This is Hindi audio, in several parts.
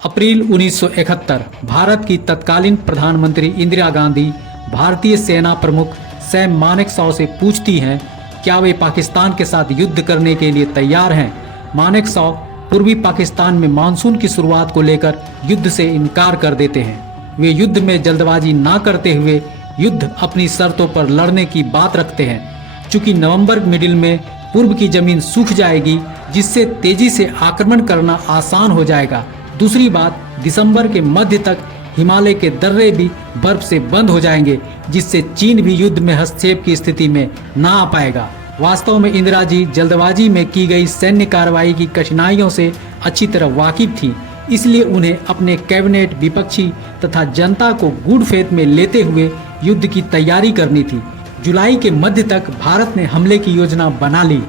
अप्रैल 1971 भारत की तत्कालीन प्रधानमंत्री इंदिरा गांधी भारतीय सेना प्रमुख सैम मानेकशॉ से पूछती हैं क्या वे पाकिस्तान के साथ युद्ध करने के लिए तैयार हैं। मानेकशॉ पूर्वी पाकिस्तान में मानसून की शुरुआत को लेकर युद्ध से इनकार कर देते हैं। वे युद्ध में जल्दबाजी ना करते हुए युद्ध अपनी शर्तों पर लड़ने की बात रखते हैं। चूंकि नवंबर मिडिल में पूर्व की जमीन सूख जाएगी जिससे तेजी से आक्रमण करना आसान हो जाएगा। दूसरी बात, दिसंबर के मध्य तक हिमालय के दर्रे भी बर्फ से बंद हो जाएंगे जिससे चीन भी युद्ध में हस्तक्षेप की स्थिति में ना आ पाएगा। वास्तव में इंदिरा जी जल्दबाजी में की गई सैन्य कार्रवाई की कठिनाइयों से अच्छी तरह वाकिफ थी, इसलिए उन्हें अपने कैबिनेट, विपक्षी तथा जनता को गुड फेथ में लेते हुए युद्ध की तैयारी करनी थी। जुलाई के मध्य तक भारत ने हमले की योजना बना ली।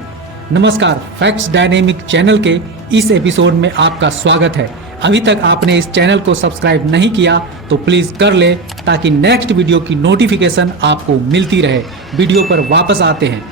नमस्कार, फैक्ट्स डायनेमिक चैनल के इस एपिसोड में आपका स्वागत है। अभी तक आपने इस चैनल को सब्सक्राइब नहीं किया तो प्लीज कर ले ताकि नेक्स्ट वीडियो की नोटिफिकेशन आपको मिलती रहे। वीडियो पर वापस आते हैं।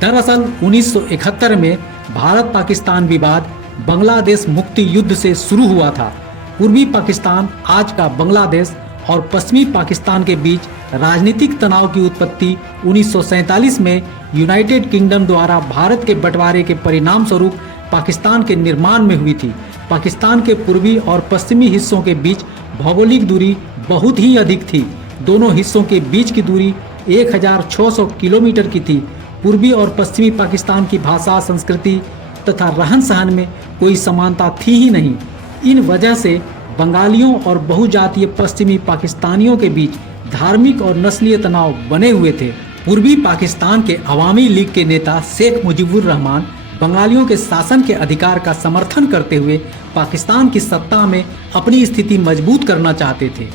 दरअसल 1971 में भारत पाकिस्तान विवाद बांग्लादेश मुक्ति युद्ध से शुरू हुआ था। पूर्वी पाकिस्तान, आज का बांग्लादेश, और पश्चिमी पाकिस्तान के बीच राजनीतिक तनाव की उत्पत्ति 1947 में यूनाइटेड किंगडम द्वारा भारत के बंटवारे के परिणाम स्वरूप पाकिस्तान के निर्माण में हुई थी। पाकिस्तान के पूर्वी और पश्चिमी हिस्सों के बीच भौगोलिक दूरी बहुत ही अधिक थी। दोनों हिस्सों के बीच की दूरी 1600 किलोमीटर की थी। पूर्वी और पश्चिमी पाकिस्तान की भाषा, संस्कृति तथा रहन सहन में कोई समानता थी ही नहीं। इन वजह से बंगालियों और बहुजातीय पश्चिमी पाकिस्तानियों के बीच धार्मिक और नस्लीय तनाव बने हुए थे। पूर्वी पाकिस्तान के अवामी लीग के नेता शेख मुजीबुर रहमान बंगालियों के शासन के अधिकार का समर्थन करते हुए पाकिस्तान की सत्ता में अपनी स्थिति मजबूत करना चाहते थे।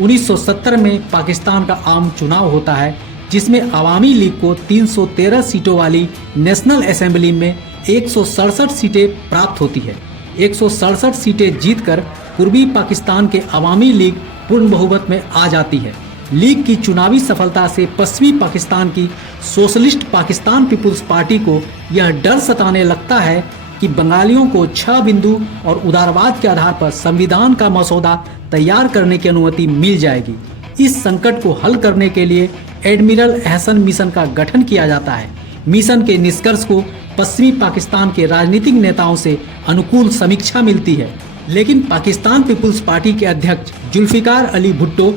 1970 में पाकिस्तान का आम चुनाव होता है जिसमें अवामी लीग को 313 सीटों वाली नेशनल असेंबली में 167 सीटें प्राप्त होती है। 167 सीटें जीतकर पूर्वी पाकिस्तान के अवामी लीग पूर्ण बहुमत में आ जाती है। लीग की चुनावी सफलता से पश्चिमी पाकिस्तान की सोशलिस्ट पाकिस्तान पीपुल्स पार्टी को यह डर सताने लगता है कि बंगालियों को 6 बिंदु और उदारवाद के आधार पर संविधान का मसौदा तैयार करने की अनुमति मिल जाएगी। इस संकट को हल करने के लिए एडमिरल एहसन मिशन का गठन किया जाता है। मिशन के निष्कर्ष को पश्चिमी पाकिस्तान के राजनीतिक नेताओं से अनुकूल समीक्षा मिलती है, लेकिन पाकिस्तान पीपुल्स पार्टी के अध्यक्ष जुल्फिकार अली भुट्टो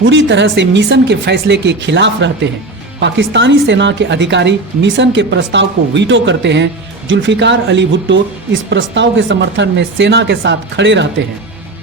पूरी तरह से मिशन के फैसले के खिलाफ रहते हैं। पाकिस्तानी सेना के अधिकारी मिशन के प्रस्ताव को वीटो करते हैं। जुल्फिकार अली भुट्टो इस प्रस्ताव के समर्थन में सेना के साथ खड़े रहते हैं।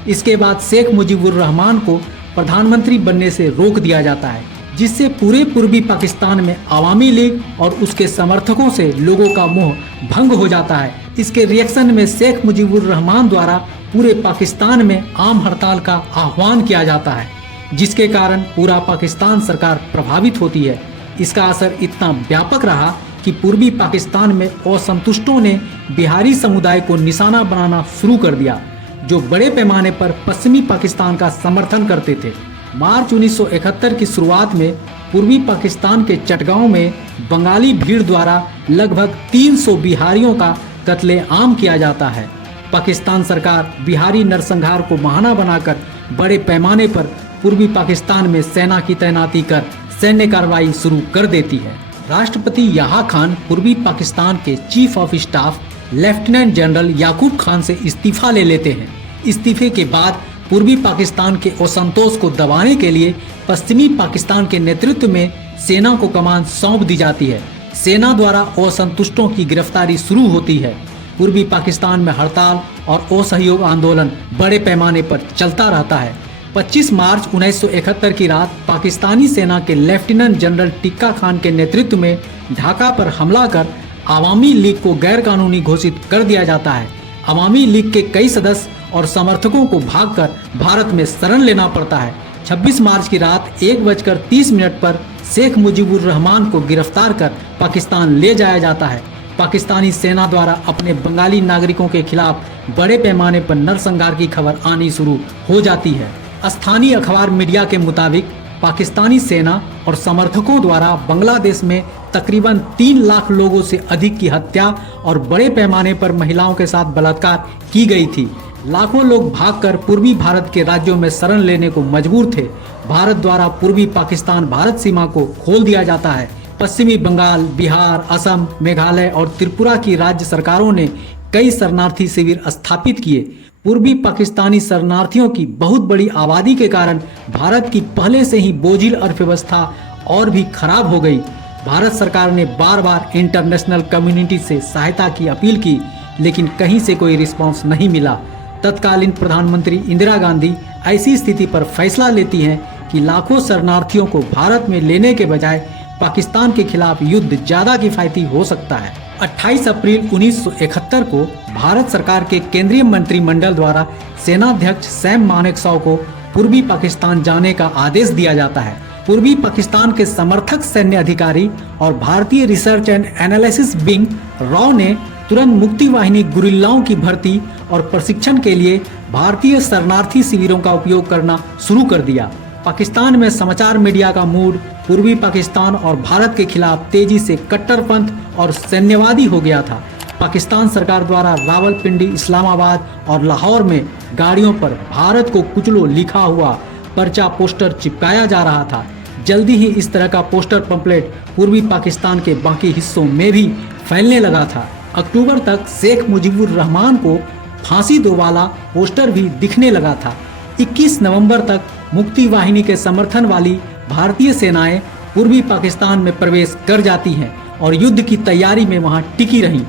इसके बाद शेख मुजीबुर रहमान को प्रधानमंत्री बनने से रोक दिया जाता है, जिससे पूरे पूर्वी पाकिस्तान में अवामी लीग और उसके समर्थकों से लोगों का मोह भंग हो जाता है। इसके रिएक्शन में शेख मुजीबुर रहमान द्वारा पूरे पाकिस्तान में आम हड़ताल का आह्वान किया जाता है, जिसके कारण पूरा पाकिस्तान सरकार प्रभावित होती है। इसका असर इतना व्यापक रहा कि पूर्वी पाकिस्तान में असंतुष्टों ने बिहारी समुदाय को निशाना बनाना शुरू कर दिया, जो बड़े पैमाने पर पश्चिमी पाकिस्तान का समर्थन करते थे। मार्च 1971 की शुरुआत में पूर्वी पाकिस्तान के चटगांव में बंगाली भीड़ द्वारा लगभग 300 बिहारियों का कत्लेआम किया जाता है। पाकिस्तान सरकार बिहारी नरसंहार को बहाना बनाकर बड़े पैमाने पर पूर्वी पाकिस्तान में सेना की तैनाती कर सैन्य कार्रवाई शुरू कर देती है। राष्ट्रपति याहा खान पूर्वी पाकिस्तान के chief of staff lieutenant general Yakub Khan से इस्तीफा ले लेते हैं। इस्तीफे के बाद पूर्वी पाकिस्तान के असंतोष को दबाने के लिए पश्चिमी पाकिस्तान के नेतृत्व में सेना को कमान सौंप दी जाती है। सेना द्वारा असंतुष्टों की गिरफ्तारी शुरू होती है। पूर्वी पाकिस्तान में हड़ताल और असहयोग आंदोलन बड़े पैमाने पर चलता रहता है। 25 मार्च 1971 की रात पाकिस्तानी सेना के लेफ्टिनेंट जनरल टिक्का खान के नेतृत्व में ढाका पर हमला कर अवामी लीग को गैर कानूनी घोषित कर दिया जाता है। अवामी लीग के कई सदस्य और समर्थकों को भागकर भारत में शरण लेना पड़ता है। 26 मार्च की रात 1:30 पर शेख मुजीबुर रहमान को गिरफ्तार कर पाकिस्तान ले जाया जाता है। पाकिस्तानी सेना द्वारा अपने बंगाली नागरिकों के खिलाफ बड़े पैमाने पर नरसंहार की खबर आनी शुरू हो जाती है। स्थानीय अखबार मीडिया के मुताबिक पाकिस्तानी सेना और समर्थकों द्वारा बांग्लादेश में तकरीबन 3 लाख लोगों से अधिक की हत्या और बड़े पैमाने पर महिलाओं के साथ बलात्कार की गई थी। लाखों लोग भागकर पूर्वी भारत के राज्यों में शरण लेने को मजबूर थे। भारत द्वारा पूर्वी पाकिस्तान भारत सीमा को खोल दिया जाता है। पश्चिमी बंगाल, बिहार, असम, मेघालय और त्रिपुरा की राज्य सरकारों ने कई शरणार्थी शिविर स्थापित किए। पूर्वी पाकिस्तानी शरणार्थियों की बहुत बड़ी आबादी के कारण भारत की पहले से ही बोझिल अर्थव्यवस्था और भी खराब हो गई। भारत सरकार ने बार बार इंटरनेशनल कम्युनिटी से सहायता की अपील की, लेकिन कहीं से कोई रिस्पांस नहीं मिला। तत्कालीन प्रधानमंत्री इंदिरा गांधी ऐसी स्थिति पर फैसला लेती हैं कि लाखों शरणार्थियों को भारत में लेने के बजाय पाकिस्तान के खिलाफ युद्ध ज्यादा किफायती हो सकता है। 28 अप्रैल 1971 को भारत सरकार के केंद्रीय मंत्रिमंडल द्वारा सेनाध्यक्ष सैम मानेकशॉ को पूर्वी पाकिस्तान जाने का आदेश दिया जाता है। पूर्वी पाकिस्तान के समर्थक सैन्य अधिकारी और भारतीय research and analysis wing raw ने तुरंत मुक्ति वाहिनी गुरिल्लाओं की भर्ती और प्रशिक्षण के लिए भारतीय शरणार्थी शिविरों का उपयोग करना शुरू कर दिया। पाकिस्तान में समाचार मीडिया का मूड पूर्वी पाकिस्तान और भारत के खिलाफ तेजी से कट्टरपंथ और सैन्यवादी हो गया था। पाकिस्तान सरकार द्वारा रावलपिंडी, इस्लामाबाद और लाहौर में गाड़ियों पर भारत को कुचलो लिखा हुआ पर्चा पोस्टर चिपकाया जा रहा था। जल्दी ही इस तरह का पोस्टर पंपलेट पूर्वी पाकिस्तान के बाकी हिस्सों में भी फैलने लगा था। अक्टूबर तक शेख मुजीबुर रहमान को फांसी दो वाला पोस्टर भी दिखने लगा था। 21 नवंबर तक मुक्ति वाहिनी के समर्थन वाली भारतीय सेनाएं पूर्वी पाकिस्तान में प्रवेश कर जाती हैं और युद्ध की तैयारी में वहां टिकी रहीं।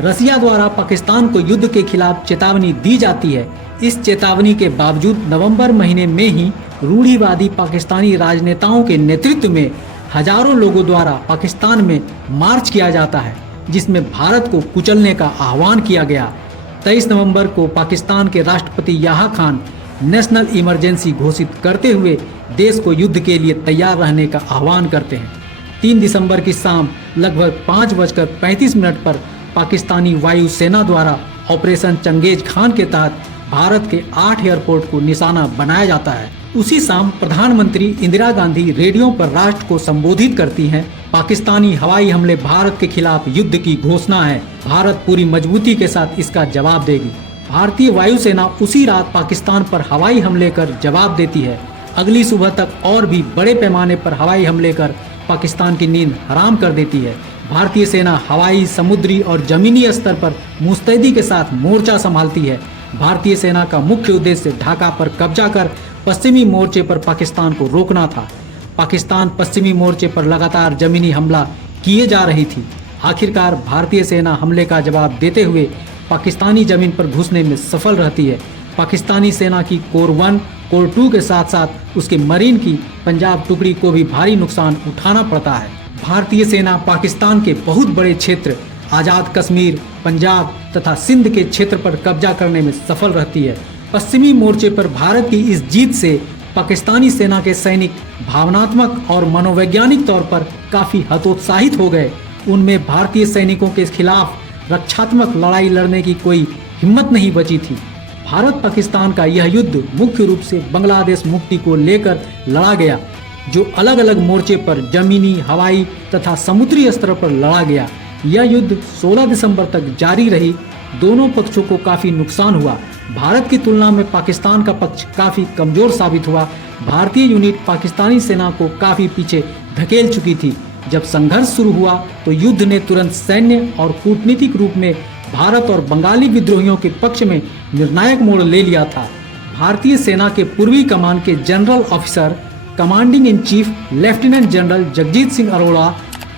रसिया द्वारा पाकिस्तान को युद्ध के खिलाफ चेतावनी दी जाती है। इस चेतावनी के बावजूद नवंबर महीने में ही रूढ़िवादी पाकिस्तानी राजनेताओं के नेतृत्व में हजारों लोगों द्वारा पाकिस्तान में मार्च किया जाता है, जिसमें भारत को कुचलने का आह्वान किया गया। 23 नवंबर को पाकिस्तान के राष्ट्रपति याह्या खान नेशनल इमरजेंसी घोषित करते हुए देश को युद्ध के लिए तैयार रहने का आह्वान करते हैं। 3 दिसंबर की शाम लगभग 5:35 पर पाकिस्तानी वायुसेना द्वारा ऑपरेशन चंगेज खान के तहत भारत के 8 एयरपोर्ट को निशाना बनाया जाता है। उसी शाम प्रधानमंत्री इंदिरा गांधी रेडियो पर राष्ट्र को संबोधित करती हैं। पाकिस्तानी हवाई हमले भारत के खिलाफ युद्ध की घोषणा है। भारत पूरी मजबूती के साथ इसका जवाब देगी। भारतीय वायुसेना उसी रात पाकिस्तान पर हवाई हमले कर जवाब देती है। अगली सुबह तक और भी बड़े पैमाने पर हवाई हमले कर पाकिस्तान की नींद हराम कर देती है। भारतीय सेना हवाई, समुद्री और जमीनी स्तर पर मुस्तैदी के साथ मोर्चा संभालती है। भारतीय सेना का मुख्य उद्देश्य ढाका पर कब्जा कर पश्चिमी मोर्चे पर पाकिस्तान को रोकना था। पाकिस्तान पश्चिमी मोर्चे पर लगातार जमीनी हमला किए जा रही थी। आखिरकार भारतीय सेना हमले का जवाब देते हुए पाकिस्तानी जमीन पर घुसने में सफल रहती है। पाकिस्तानी सेना की कोर 1, कोर 2 के साथ साथ उसके मरीन की पंजाब टुकड़ी को भी भारी नुकसान उठाना पड़ता है। भारतीय सेना पाकिस्तान के बहुत बड़े क्षेत्र आज़ाद कश्मीर, पंजाब तथा सिंध के क्षेत्र पर कब्जा करने में सफल रहती है। पश्चिमी मोर्चे पर भारत की इस जीत से पाकिस्तानी सेना के सैनिक भावनात्मक और मनोवैज्ञानिक तौर पर काफी हतोत्साहित हो गए। उनमें भारतीय सैनिकों के खिलाफ रक्षात्मक लड़ाई लड़ने की कोई हिम्मत नहीं बची थी। भारत पाकिस्तान का यह युद्ध मुख्य रूप से बांग्लादेश मुक्ति को लेकर लड़ा गया, जो अलग अलग मोर्चे पर जमीनी, हवाई तथा समुद्री स्तर पर लड़ा गया। यह युद्ध 16 दिसंबर तक जारी रही। दोनों पक्षों को काफी नुकसान हुआ। भारत की तुलना में पाकिस्तान का पक्ष काफी कमजोर साबित हुआ। भारतीय यूनिट पाकिस्तानी सेना को काफी पीछे धकेल चुकी थी। जब संघर्ष शुरू हुआ तो युद्ध ने तुरंत सैन्य और कूटनीतिक रूप में भारत और बंगाली विद्रोहियों के पक्ष में निर्णायक मोड़ ले लिया था। भारतीय सेना के पूर्वी कमान के general officer commanding in chief lieutenant general Jagjit Singh Arora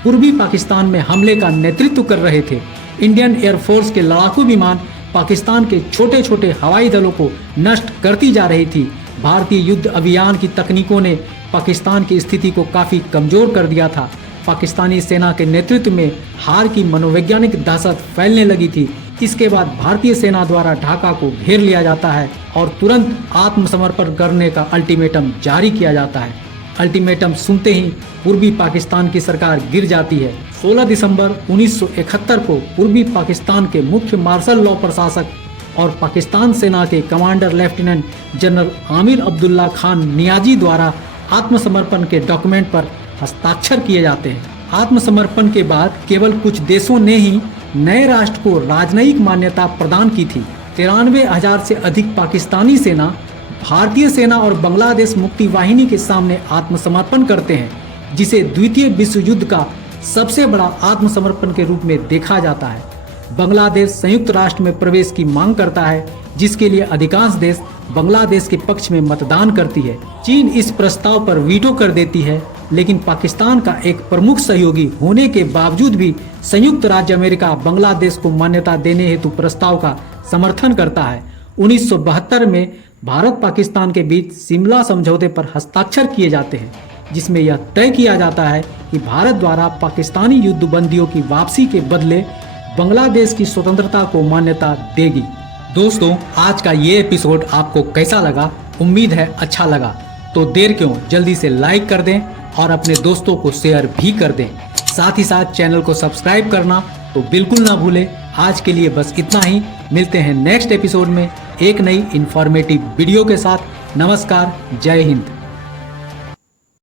पूर्वी पाकिस्तान में हमले का नेतृत्व कर रहे थे। इंडियन एयरफोर्स के लड़ाकू विमान पाकिस्तान के छोटे छोटे हवाई दलों को नष्ट करती जा रही थी। भारतीय युद्ध अभियान की तकनीकों ने पाकिस्तान की स्थिति को काफी कमजोर कर दिया था। पाकिस्तानी सेना के नेतृत्व में हार की मनोवैज्ञानिक दहशत फैलने लगी थी। इसके बाद भारतीय सेना द्वारा ढाका को घेर लिया जाता है और तुरंत आत्मसमर्पण करने का अल्टीमेटम जारी किया जाता है। अल्टीमेटम सुनते ही पूर्वी पाकिस्तान की सरकार गिर जाती है। 16 दिसंबर 1971 को पूर्वी पाकिस्तान के मुख्य मार्शल लॉ प्रशासक और पाकिस्तान सेना के commander lieutenant general Amir Abdullah Khan Niazi द्वारा आत्मसमर्पण के डॉक्यूमेंट पर हस्ताक्षर किए जाते हैं। आत्मसमर्पण के बाद केवल कुछ देशों ने ही नए राष्ट्र को राजनयिक मान्यता प्रदान की थी। 93,000 से अधिक पाकिस्तानी सेना भारतीय सेना और बांग्लादेश मुक्ति वाहिनी के सामने आत्मसमर्पण करते हैं, जिसे द्वितीय विश्व युद्ध का सबसे बड़ा आत्मसमर्पण के रूप में देखा जाता है। बांग्लादेश संयुक्त राष्ट्र में प्रवेश की मांग करता है, जिसके लिए अधिकांश देश बांग्लादेश के पक्ष में मतदान करती है। चीन इस प्रस्ताव पर वीटो कर देती है, लेकिन पाकिस्तान का एक प्रमुख सहयोगी होने के बावजूद भी संयुक्त राज्य अमेरिका बांग्लादेश को मान्यता देने हेतु प्रस्ताव का समर्थन करता है। 1972 में भारत पाकिस्तान के बीच शिमला समझौते पर हस्ताक्षर किए जाते हैं, जिसमें यह तय किया जाता है कि भारत द्वारा पाकिस्तानी युद्धबंदियों की वापसी के बदले बांग्लादेश की स्वतंत्रता को मान्यता देगी। दोस्तों, आज का ये एपिसोड आपको कैसा लगा? उम्मीद है अच्छा लगा। तो देर क्यों, जल्दी से लाइक कर दें और अपने दोस्तों को शेयर भी कर दें। साथ ही साथ चैनल को सब्सक्राइब करना तो बिल्कुल ना भूलें। आज के लिए बस इतना ही। मिलते हैं नेक्स्ट एपिसोड में एक नई इंफॉर्मेटिव वीडियो के साथ। नमस्कार, जय हिंद।